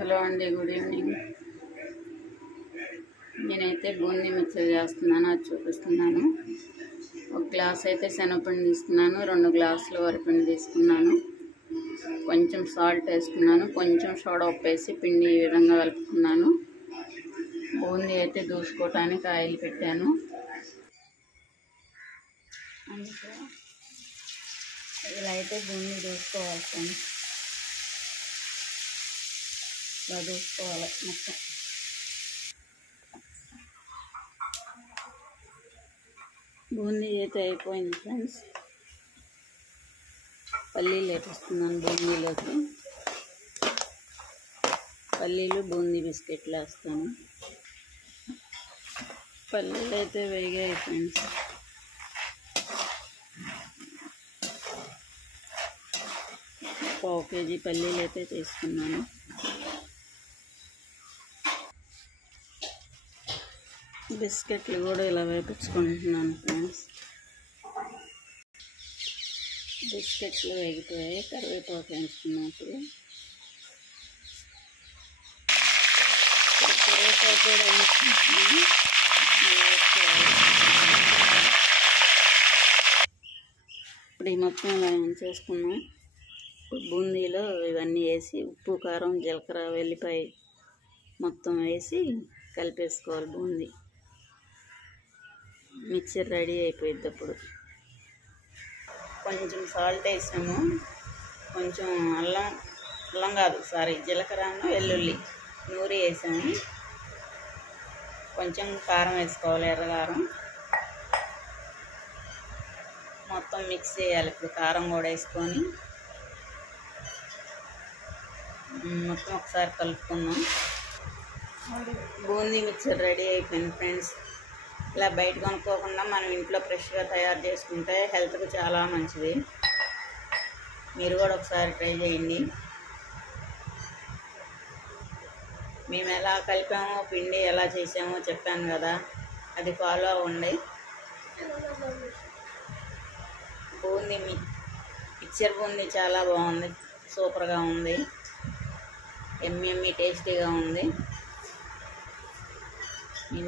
Hello అండి, good evening. నేనైతే boondi mixture చేస్తున్నాను, అది చూపిస్తున్నాను. ఒక గ్లాస్ అయితే శనగపిండి తీసుకున్నాను, 2 గ్లాసుల వరిపిండి తీసుకున్నాను, కొంచెం సాల్ట్ వేసుకున్నాను, కొంచెం సోడా ఉప్పు వేసి పిండి ఈ విధంగా కలుపుకున్నాను. బూందీ అయితే దూసుకోవటానికి ఆయిల్ పెట్టాను. అందుకే ఇలా అయితే బూందీ దూసుకోవాలి ఫ్రెండ్స్, ఇలా దూసుకోవాలి మొత్తం. బూందీ అయితే అయిపోయింది ఫ్రెండ్స్. పల్లీలు వేపిస్తున్నాను బూందీలోకి. పల్లీలు బూందీ బిస్కెట్లు వేస్తాను. పల్లీలు అయితే వేగాయి ఫ్రెండ్స్. పావు కేజీ పల్లీలు అయితే తీసుకున్నాను. బిస్కెట్లు కూడా ఇలా వేపించుకుంటున్నాను ఫ్రెండ్స్. బిస్కెట్లు వేగిపోయాయి, కరివేపాకు వేసుకున్నప్పుడు కరివేపాకు కూడా వేసుకుంటున్నాను. ఇప్పుడు ఈ మొత్తం ఇలా చేసుకున్నాం. ఇప్పుడు బూందీలో ఇవన్నీ వేసి ఉప్పు, కారం, జీలకర్ర, వెల్లిపాయ మొత్తం వేసి కలిపేసుకోవాలి. బూందీ మిక్చర్ రెడీ అయిపోయింది. అప్పుడు కొంచెం సాల్ట్ వేసాము, కొంచెం జీలకర్ర, వెల్లుల్లి నూరి వేసాము, కొంచెం కారం వేసుకోవాలి, ఎర్రకారం. మొత్తం మిక్స్ చేయాలి. ఇప్పుడు కారం కూడా వేసుకొని మొత్తం ఒకసారి కలుపుకుందాం. బూందీ మిక్చర్ రెడీ అయిపోయింది ఫ్రెండ్స్. ఇలా బయట కొనుక్కోకుండా మనం ఇంట్లో ఫ్రెష్గా తయారు చేసుకుంటే హెల్త్కి చాలా మంచిది. మీరు కూడా ఒకసారి ట్రై చేయండి. మేము ఎలా కలిపామో, పిండి ఎలా చేసామో చెప్పాను కదా, అది ఫాలో అవ్వండి. బూందీ మిక్చర్ బూందీ చాలా బాగుంది, సూపర్గా ఉంది, ఎమ్మి టేస్టీగా ఉంది.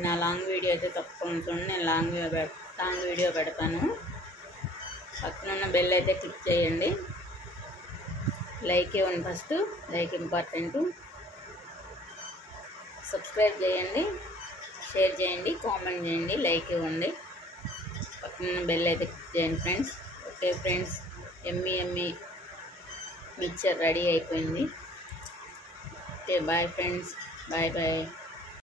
నా లాంగ్ వీడియో అయితే తప్పకుండా చూడండి. నేను లాంగ్ వీడియో పెడతాను. పక్కన ఉన్న బెల్ అయితే క్లిక్ చేయండి. లైక్ ఇవ్వండి, ఫస్ట్ లైక్ ఇంపార్టెంట్. సబ్స్క్రైబ్ చేయండి, షేర్ చేయండి, కామెంట్ చేయండి, లైక్ ఇవ్వండి. పక్కన ఉన్న బెల్ అయితే క్లిక్ చేయండి ఫ్రెండ్స్. ఓకే ఫ్రెండ్స్, ఎమ్మి మిక్చర్ రెడీ అయిపోయింది. Okay, bye friends, bye.